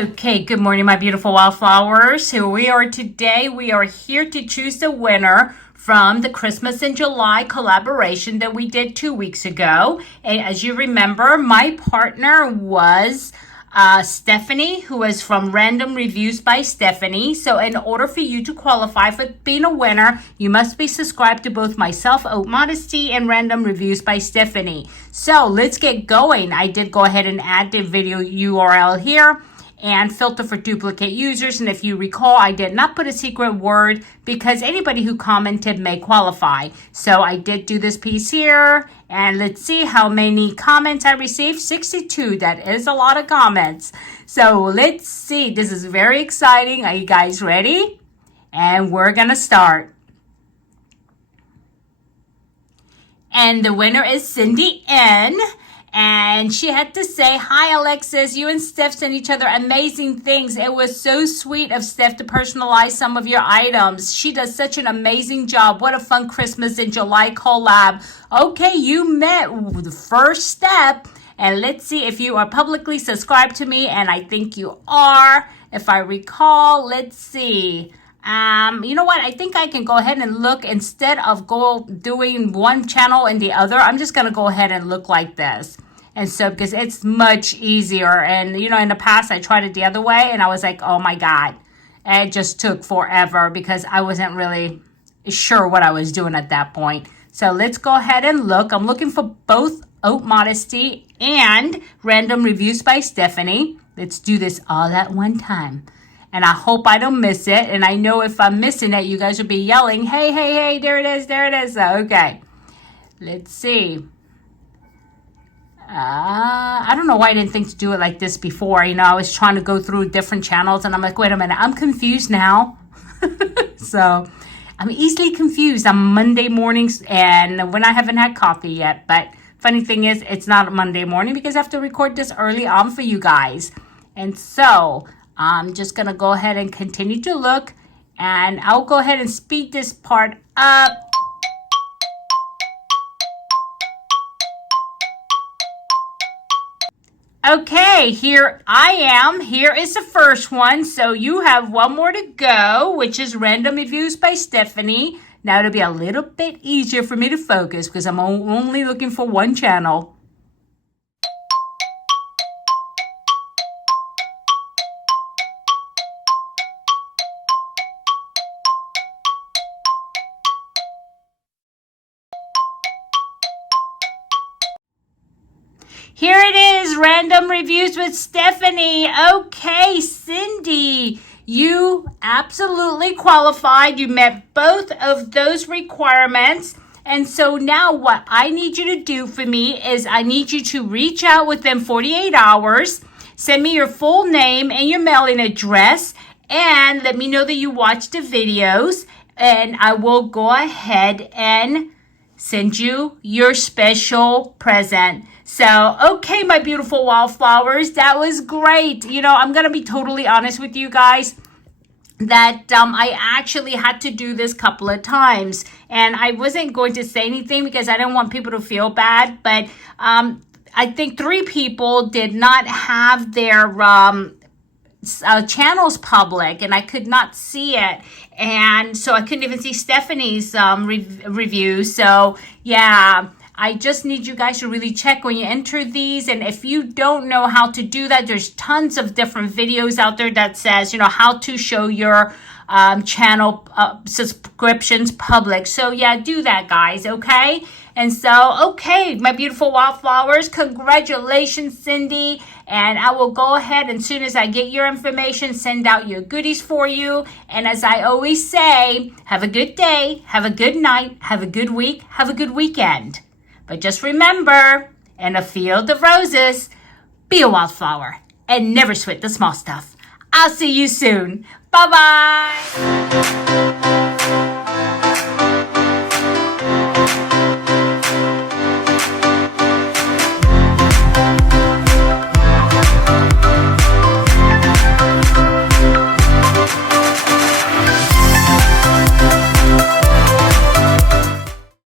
Okay, good morning, my beautiful wildflowers. Here we are today. We are here to choose the winner from the Christmas in July collaboration that we did 2 weeks ago. And as you remember, my partner was Stephanie, who is from Random Reviews by Stephanie. So in order for you to qualify for being a winner, you must be subscribed to both myself, Modesty, and Random Reviews by Stephanie. So let's get going. I did go ahead and add the video URL here and filter for duplicate users. And if you recall, I did not put a secret word because anybody who commented may qualify. So I did do this piece here, and let's see how many comments I received. 62. That is a lot of comments. So let's see. This is very exciting. Are you guys ready? And we're gonna start. And the winner is Cindy N. And she had to say, "Hi, Alexis. You and Steph sent each other amazing things. It was so sweet of Steph to personalize some of your items. She does such an amazing job. What a fun Christmas in July collab." Okay, you met the first step. And let's see if you are publicly subscribed to me. And I think you are. If I recall, let's see. You know what? I think I can go ahead and look instead of doing one channel and the other. I'm just going to go ahead and look like this. And so, because it's much easier. And, you know, in the past, I tried it the other way and I was like, oh my God, it just took forever because I wasn't really sure what I was doing at that point. So let's go ahead and look. I'm looking for both Haute Modesty and Random Reviews by Stephanie. Let's do this all at one time. And I hope I don't miss it. And I know if I'm missing it, you guys will be yelling, hey, hey, hey, there it is, there it is. Okay, let's see. I don't know why I didn't think to do it like this before. You know, I was trying to go through different channels and I'm like, wait a minute, I'm confused now. So I'm easily confused on Monday mornings and when I haven't had coffee yet. But funny thing is, it's not Monday morning because I have to record this early on for you guys. And so I'm just going to go ahead and continue to look, and I'll go ahead and speed this part up. Okay, here I am. Here is the first one. So you have one more to go, which is Random Reviews by Stephanie. Now it'll be a little bit easier for me to focus because I'm only looking for one channel. Here it is, Random Reviews with Stephanie. Okay, Cindy, you absolutely qualified. You met both of those requirements. And so now what I need you to do for me is I need you to reach out within 48 hours, send me your full name and your mailing address, and let me know that you watched the videos, and I will go ahead and send you your special present. So, okay, my beautiful wildflowers, that was great. You know, I'm going to be totally honest with you guys that I actually had to do this a couple of times. And I wasn't going to say anything because I didn't want people to feel bad. But I think 3 people did not have their channels public, and I could not see it. And so I couldn't even see Stephanie's review. So, yeah. I just need you guys to really check when you enter these. And if you don't know how to do that, there's tons of different videos out there that says, you know, how to show your channel subscriptions public. So yeah, do that, guys, okay? And so, okay, my beautiful wildflowers, congratulations, Cindy. And I will go ahead, and as soon as I get your information, send out your goodies for you. And as I always say, have a good day, have a good night, have a good week, have a good weekend. But just remember, in a field of roses, be a wildflower and never sweat the small stuff. I'll see you soon. Bye-bye.